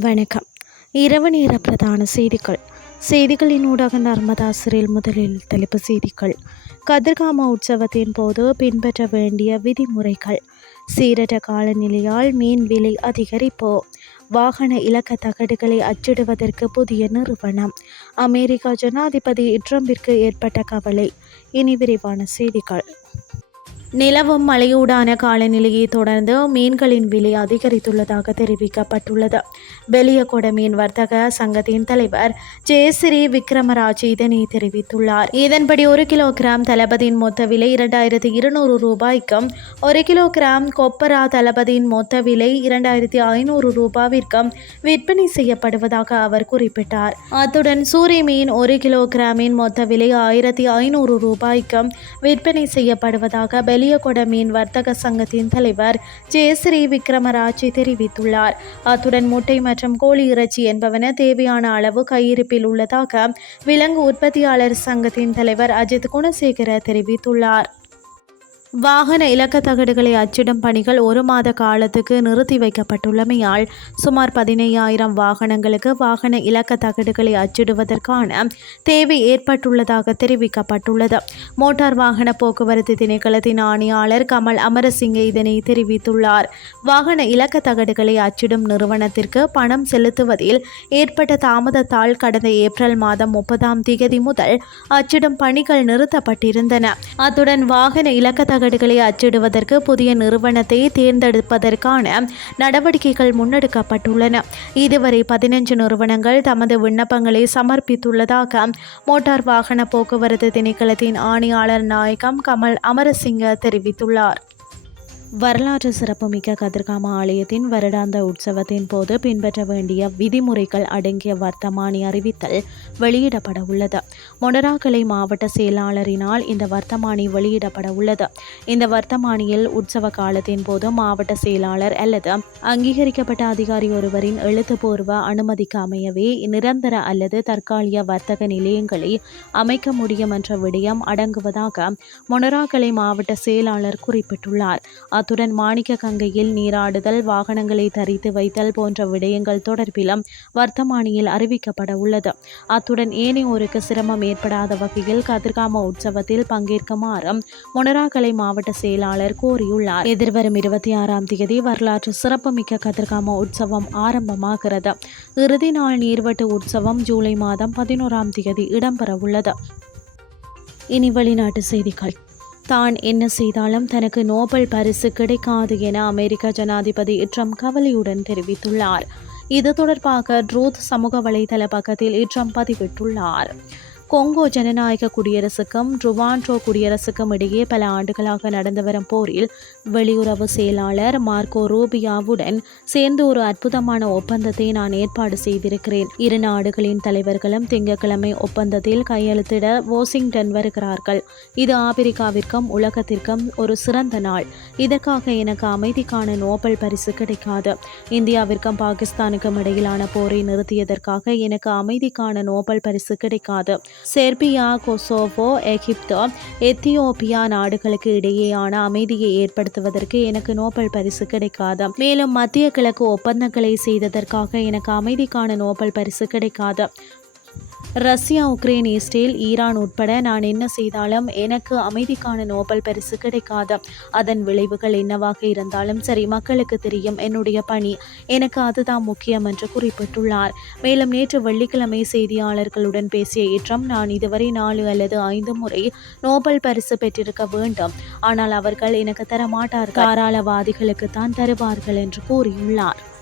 வணக்கம். இரவு நேர பிரதான செய்திகள். செய்திகளின் ஊடாக நர்மதா முதலில் தலைப்பு செய்திகள். கதிர்காம உற்சவத்தின் போது பின்பற்ற வேண்டிய விதிமுறைகள். சீரற்ற காலநிலையால் மீன் விலை அதிகரிப்பு. வாகன இலக்க தகடுகளை அச்சிடுவதற்கு புதிய நிறுவனம். அமெரிக்கா ஜனாதிபதி ட்ரம்பிற்கு ஏற்பட்ட கவலை. இனி விரிவான செய்திகள். நிலவும் மழையூடான காலநிலையை தொடர்ந்து மீன்களின் விலை அதிகரித்துள்ளதாக தெரிவிக்கப்பட்டுள்ளது. வெளியகொட மீன் வர்த்தக சங்கத்தின் தலைவர் ஜெயஸ்ரீ விக்ரமராஜ் இதனை தெரிவித்துள்ளார். இதன்படி ஒரு கிலோகிராம் தளபதியின் மொத்த விலை இரண்டாயிரத்தி இருநூறு ரூபாய்க்கும் ஒரு கிலோகிராம் கொப்பரா தளபதியின் மொத்த விலை இரண்டாயிரத்தி ஐநூறு ரூபாவிற்கும் விற்பனை செய்யப்படுவதாக அவர் குறிப்பிட்டார். அத்துடன் சூரிய மீன் ஒரு கிலோகிராமின் மொத்த விலை ஆயிரத்தி ஐநூறு ரூபாய்க்கும் விற்பனை செய்யப்படுவதாக வெளியகொட மீன் வர்த்தக சங்கத்தின் தலைவர் ஜெயஸ்ரீ விக்ரமராஜ் தெரிவித்துள்ளார். அத்துடன் முட்டை மற்றும் கோழி இறைச்சி என்பவன தேவையான அளவு கையிருப்பில் உள்ளதாக விலங்கு உற்பத்தியாளர் சங்கத்தின் தலைவர் அஜித் குணசேகர தெரிவித்துள்ளார். வாகன இலக்க தகடுகளை அச்சிடும் பணிகள் ஒரு மாத காலத்துக்கு நிறுத்தி வைக்கப்பட்டுள்ளமையால் சுமார் பதினையாயிரம் வாகனங்களுக்கு வாகன இலக்க தகடுகளை அச்சிடுவதற்கான தேவை ஏற்பட்டுள்ளதாக தெரிவிக்கப்பட்டுள்ளது. மோட்டார் வாகன போக்குவரத்து திணைக்களத்தின் ஆணையாளர் கமல் அமரசிங்க இதனை தெரிவித்துள்ளார். வாகன இலக்க தகடுகளை அச்சிடும் நிறுவனத்திற்கு பணம் செலுத்துவதில் ஏற்பட்ட தாமதத்தால் கடந்த ஏப்ரல் மாதம் முப்பதாம் தேதி முதல் அச்சிடும் பணிகள் நிறுத்தப்பட்டிருந்தன. அத்துடன் வாகன இலக்க தகடுகளை அச்சிடுவதற்கு புதிய நிறுவனத்தை தேர்ந்தெடுப்பதற்கான நடவடிக்கைகள் முன்னெடுக்கப்பட்டுள்ளன. இதுவரை பதினஞ்சு நிறுவனங்கள் தமது விண்ணப்பங்களை சமர்ப்பித்துள்ளதாக மோட்டார் வாகன போக்குவரத்து திணைக்களத்தின் ஆணையாளர் நாயகம் கமல் அமரசிங்க தெரிவித்துள்ளார். வரலாற்று சிறப்புமிக்க கதிர்காம ஆலயத்தின் வருடாந்த உற்சவத்தின் போது பின்பற்ற வேண்டிய விதிமுறைகள் அடங்கிய வர்த்தமானி அறிவித்தல் வெளியிடப்பட உள்ளது. மொனராக்கலை மாவட்ட செயலாளரினால் இந்த வர்த்தமானி வெளியிடப்பட உள்ளது. இந்த வர்த்தமானியில் உற்சவ காலத்தின் போது மாவட்ட செயலாளர் அல்லது அங்கீகரிக்கப்பட்ட அதிகாரி ஒருவரின் எழுத்துப்பூர்வ அனுமதிக்கு அமையவே நிரந்தர அல்லது தற்காலிக வர்த்தக நிலையங்களை அமைக்க முடியும் என்ற விடயம் அடங்குவதாக மொனராக்கலை மாவட்ட செயலாளர் குறிப்பிட்டுள்ளார். அத்துடன் மாணிக்க கங்கையில் நீராடுதல் வாகனங்களை தரித்து வைத்தல் போன்ற விடயங்கள் தொடர்பிலும் வர்த்தமானியில் அறிவிக்கப்பட உள்ளது. அத்துடன் ஏனையோருக்கு சிரமம் ஏற்படாத வகையில் கதிர்காம உற்சவத்தில் பங்கேற்குமாறும் முனராகலை மாவட்ட செயலாளர் கோரியுள்ளார். எதிர்வரும் இருபத்தி ஆறாம் தேதி வரலாற்று சிறப்புமிக்க கதிர்காம உற்சவம் ஆரம்பமாகிறது. இறுதி நாள் நீர்வட்டு உற்சவம் ஜூலை மாதம் பதினோராம் தேதி இடம்பெறவுள்ளது. இனி வெளிநாட்டு செய்திகள். தான் என்ன செய்தாலும் தனக்கு நோபல் பரிசு கிடைக்காது என அமெரிக்க ஜனாதிபதி ட்ரம்ப் கவலையுடன் தெரிவித்துள்ளார். இது தொடர்பாக ட்ரூத் சமூக வலைதள பக்கத்தில் ட்ரம்ப் பதிவிட்டுள்ளார். கொங்கோ ஜனநாயக குடியரசுக்கும் ட்ருவான்ட்ரோ குடியரசுக்கும் இடையே பல ஆண்டுகளாக நடந்து வரும் போரில் வெளியுறவு செயலாளர் மார்க்கோ ரூபியாவுடன் சேர்ந்து ஒரு அற்புதமான ஒப்பந்தத்தை நான் ஏற்பாடு செய்திருக்கிறேன். இரு நாடுகளின் தலைவர்களும் திங்கட்கிழமை ஒப்பந்தத்தில் கையெழுத்திட வாஷிங்டன் வருகிறார்கள். இது ஆப்பிரிக்காவிற்கும் உலகத்திற்கும் ஒரு சிறந்த நாள். இதற்காக எனக்கு அமைதிக்கான நோபல் பரிசு கிடைக்காது. இந்தியாவிற்கும் பாகிஸ்தானுக்கும் இடையிலான போரை நிறுத்தியதற்காக எனக்கு அமைதிக்கான நோபல் பரிசு கிடைக்காது. செர்பியா கொசோவோ எகிப்தோ எத்தியோப்பியா நாடுகளுக்கு இடையேயான அமைதியை ஏற்படுத்துவதற்கு எனக்கு நோபல் பரிசு கிடைக்காது. மேலும் மத்திய கிழக்கு ஒப்பந்தங்களை செய்ததற்காக எனக்கு அமைதிக்கான நோபல் பரிசு கிடைக்காது. ரஷ்யா உக்ரைன் இஸ்ரேல் ஈரான் உட்பட நான் என்ன செய்தாலும் எனக்கு அமைதிக்கான நோபல் பரிசு கிடைக்காது. அதன் விளைவுகள் என்னவாக இருந்தாலும் சரி மக்களுக்கு தெரியும் என்னுடைய பணி. எனக்கு அதுதான் முக்கியம் என்று குறிப்பிட்டுள்ளார். மேலும் நேற்று வெள்ளிக்கிழமை செய்தியாளர்களுடன் பேசிய இட்ரம் நான் இதுவரை நாலு அல்லது ஐந்து முறை நோபல் பரிசு பெற்றிருக்க வேண்டும். ஆனால் அவர்கள் எனக்கு தரமாட்டார்கள். தாராளவாதிகளுக்கு தான் தருவார்கள் என்று கூறியுள்ளார்.